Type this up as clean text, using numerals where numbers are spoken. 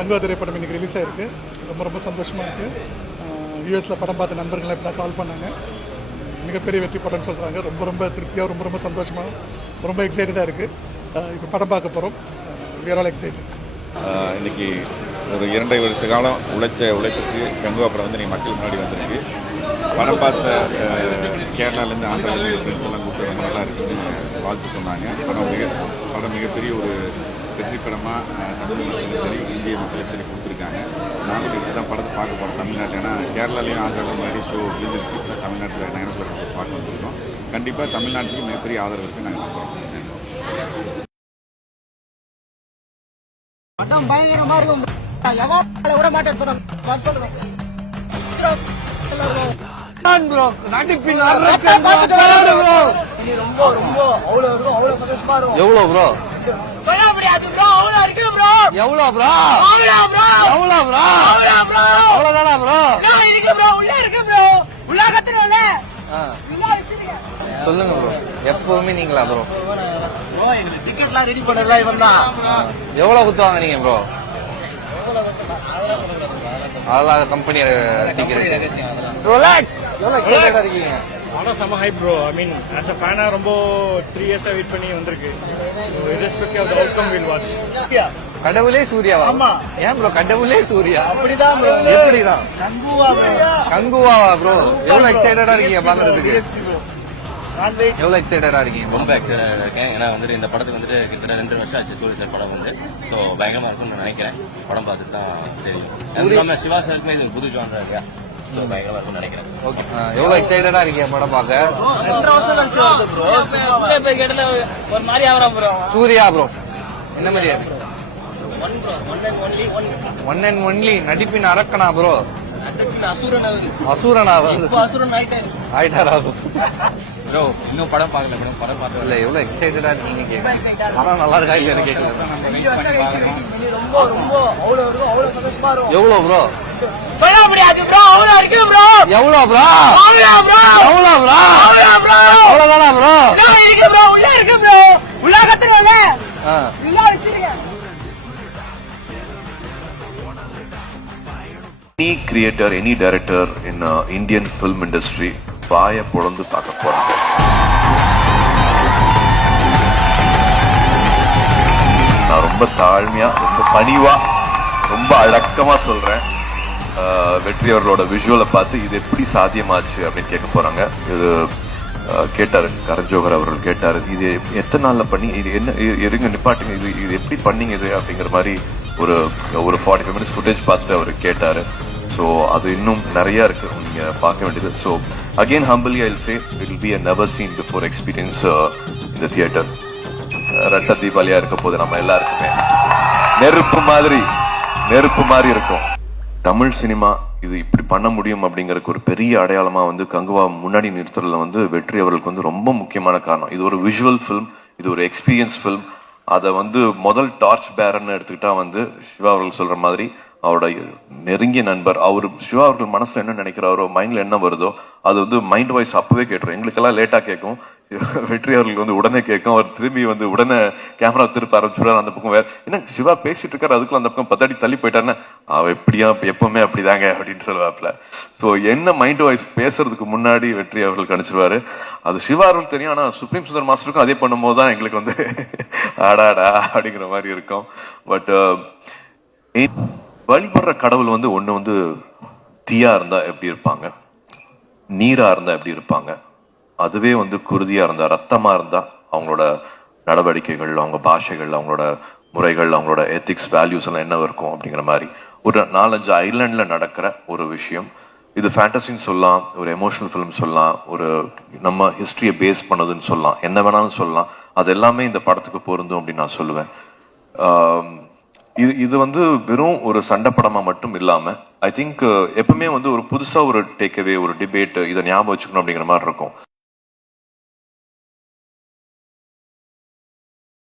கங்குவா திரைப்படம் இன்றைக்கி ரிலீஸ் ஆகிருக்கு. ரொம்ப ரொம்ப சந்தோஷமாக இருக்குது. யூஎஸில் படம் பார்த்த நண்பர்கள்லாம் இப்படி தான் கால் பண்ணாங்க. மிகப்பெரிய வெற்றி படம்னு சொல்கிறாங்க. ரொம்ப ரொம்ப திருப்தியாக ரொம்ப ரொம்ப சந்தோஷமாக ரொம்ப எக்ஸைட்டடாக இருக்குது. இப்போ படம் பார்க்க போகிறோம். We are all excited. இன்றைக்கி ஒரு 2.5 வருஷ காலம் உழைப்புக்கு கங்குவா படம் வந்து இன்றைக்கி மக்கள் முன்னாடி வந்திருக்கு. படம் பார்த்த கேரளாலேருந்து ஆந்திராவிலேருந்து ஃப்ரெண்ட்ஸ் எல்லாம் கூப்பிட்டு ரொம்ப நல்லா இருக்குன்னு வாழ்த்து சொன்னாங்க. படம் மிகப்பெரிய ஒரு வெற்றி படமாக தமிழ் மக்களும் சரி இந்திய மக்களும் சரி கொடுத்துருக்காங்க. நாங்கள் இப்படி தான் படத்தை பார்க்க போகிறோம் தமிழ்நாட்டில். ஏன்னா கேரளாலேயும் ஆந்திராவிலும் முன்னாடி ஷோ விழுந்துருச்சு. இப்போ தமிழ்நாட்டில் நயனபுரம் பார்க்க வந்துருக்கோம். கண்டிப்பாக தமிழ்நாட்டுக்கு மிகப்பெரிய ஆதரவு இருக்குது. நாங்கள் நம்புகிறோம். படம் பயங்கரமா இருக்கும். விட மாட்டேன்னு சொன்னாங்க. எவ்வளோ ப்ரோ? எவ்வளோ ப்ரோ? எவ்வளோ ப்ரோ? அவ்வளோதானா ப்ரோ? சொல்லுங்க ப்ரோ. எப்பவுமே நீங்களா ப்ரோ? டிக்கெட்லாம் ரெடி பண்ணல இவன் தான். எவ்வளவு குத்துவாங்க நீங்க ப்ரோ? அதெல்லாம் கம்பெனி சீக்கிரம் ரிலாக்ஸ். எவ்வளவு எக்ஸைட்டடா இருக்கீங்க? ஆனால் செம hype bro. I mean as a ஃபேனாக ரொம்ப 3 இயர்ஸாக வெயிட் பண்ணி வந்திருக்கு. Irrespective of the outcome will watch. கடவுளே சூர்யாவா? ஆமா. ஏன் ப்ரோ கடவுளே சூர்யா? அப்படிதான் ப்ரோ. எப்படிதான்? கங்குவாவா ப்ரோ? எவ்வளவு எக்ஸைட்டடா இருக்கீங்க பாக்குறதுக்கு? எவ்வளவு எக்ஸைட்டடா இருக்கீங்க? ரொம்ப எக்ஸைட்டடா இருக்கேன். ஏன்னா வந்துட்டு இந்த படத்துக்கு வந்துட்டு கிட்டத்தட்ட 2 வருஷம் ஆச்சு சூரிய சார் படம் வந்து. ஸோ பயங்கரமா இருக்கும்னு நினைக்கிறேன். படம் பார்த்துட்டு தான் தெரியும். சிவா சாருக்குமே இது புது ஜான்ரா இல்லையா? ஸோ பயங்கரமா இருக்கும்னு நினைக்கிறேன். ஓகே. எவ்வளவு எக்ஸைட்டடா இருக்கீங்க படம் பார்க்க? 2 வருஷம் கழிச்சு வருது ப்ரோ. ஒரு மாதிரி ஆவறா ப்ரோ. சூர்யா ப்ரோ என்ன மாதிரியா? ஒன் அண்ட் ஒன்லி நடிப்பின் அரக்கனா ப்ரோ? அசுரனா? ஆயிட்டாரா ப்ரோ இன்னும் படம் பார்க்கல மேடம். படம் பார்க்கல. இல்ல எவ்வளவு எக்ஸைட்டடா இருக்கீங்க கேட்க. படம் நல்லா இருக்கா இல்லையா கேட்கல. எவ்வளவு ப்ரோ? சொல்ல முடியாது ப்ரோ. அவ்வளவு இருக்கு ப்ரோ. எவ்வளவு ப்ரோ? எவ்வளவு ப்ரோ? அவ்வளவுதானா ப்ரோ? இருக்கு ப்ரோ. உள்ள இருக்கு ப்ரோ. உள்ள கத்துறவங்க உள்ள வச்சிருங்க. Any creator, any director in Indian film industry வாயை பொளந்து பார்க்க போறாங்க. நான் ரொம்ப தாழ்மையா, ரொம்ப பணிவா, ரொம்ப அடக்கமா சொல்றேன். வெற்றி அவர்களோட விஷுவலை பார்த்து இது எப்படி சாத்தியமாச்சு அப்படின்னு கேட்க போறாங்க. இது கேட்டாரு கரண் ஜோஹர் அவர்கள் கேட்டாரு, இது எத்தனை நாள்ல பண்ணி, இது என்ன இருங்க நிப்பாட்டுங்க, இது எப்படி பண்ணீங்க இது அப்படிங்கிற மாதிரி ஒரு 45 minutes ஃபுட்டேஜ் பார்த்து அவர் கேட்டாரு. ஸோ அது இன்னும் நிறைய இருக்கு நீங்க பார்க்க வேண்டியது. So again humbly I will say it will be a never seen before experience in the theater. ரெட்ட தீபாவளியா இருக்க போது நம்ம எல்லாருக்குமே நெருப்பு மாதிரி இருக்கும். தமிழ் சினிமா இது இப்படி பண்ண முடியும் அப்படிங்கறதுக்கு ஒரு பெரிய அடையாளமா வந்து கங்குவா முன்னாடி நிறுத்துறதுல வந்து வெற்றி அவர்களுக்கு வந்து ரொம்ப முக்கியமான காரணம். இது ஒரு விஷுவல் ஃபிலிம், இது ஒரு எக்ஸ்பீரியன்ஸ் ஃபிலிம். அதை வந்து முதல் டார்ச் பேரர்னு எடுத்துக்கிட்டா வந்து சிவா அவர்கள் சொல்ற மாதிரி அவரோட நெருங்கிய நண்பர். அவர் சிவா அவர்கள் மனசுல என்ன நினைக்கிறாரோ, மைண்ட்ல என்ன வருதோ அது வந்து மைண்ட் வாய்ஸ் அப்பவே கேட்டுரும். எங்களுக்கெல்லாம் லேட்டா கேட்கும், வெற்றி அவர்களுக்கு வந்து உடனே கேட்கும். அவர் திரும்பி வந்து உடனே கேமரா திருப்ப ஆரம்பிச்சுடுறாரு. அந்த பக்கம் வேற என்ன சிவா பேசிட்டு இருக்காரு, அதுக்குள்ள அந்த பக்கம் 10 அடி தள்ளி போயிட்டாருன்னா அவ எப்படியா எப்பவுமே அப்படிதாங்க அப்படின்னு சொல்லுவாப்ல. சோ என்ன மைண்ட் வாய்ஸ் பேசுறதுக்கு முன்னாடி வெற்றி அவர்கள் கணிச்சிருவாரு. அது சிவா அவர்கள் தெரியும். ஆனா சுப்ரீம் சுந்தர் மாஸ்டருக்கும் அதே பண்ணும்போது தான் எங்களுக்கு வந்து ஆடாடா அப்படிங்கிற மாதிரி இருக்கும். பட் வழிபடுற கடவுள் வந்து ஒண்ணு வந்து தீயா இருந்தா எப்படி இருப்பாங்க, நீரா இருந்தா எப்படி இருப்பாங்க, அதுவே வந்து குருதியா இருந்தா, ரத்தமா இருந்தா அவங்களோட நடவடிக்கைகள், அவங்க பாஷைகள், அவங்களோட முறைகள், அவங்களோட எத்திக்ஸ் வேல்யூஸ் எல்லாம் என்ன இருக்கும் அப்படிங்கிற மாதிரி ஒரு 4-5 ஐலாண்ட்ல நடக்கிற ஒரு விஷயம். இது ஃபேண்டசின்னு சொல்லலாம், ஒரு எமோஷனல் ஃபிலிம் சொல்லலாம், ஒரு நம்ம ஹிஸ்டரியை பேஸ் பண்ணதுன்னு சொல்லலாம், என்ன வேணாலும் சொல்லலாம். அது எல்லாமே இந்த படத்துக்கு பொருந்தும் அப்படின்னு நான் சொல்லுவேன். இது வந்து வெறும் ஒரு சண்டை படமா மட்டும் இல்லாம ஐ திங்க் எப்பவுமே வந்து ஒரு புதுசா ஒரு டேக்அவே, ஒரு டிபேட், இதை ஞாபகம் வச்சுக்கணும் அப்படிங்கிற மாதிரி இருக்கும்.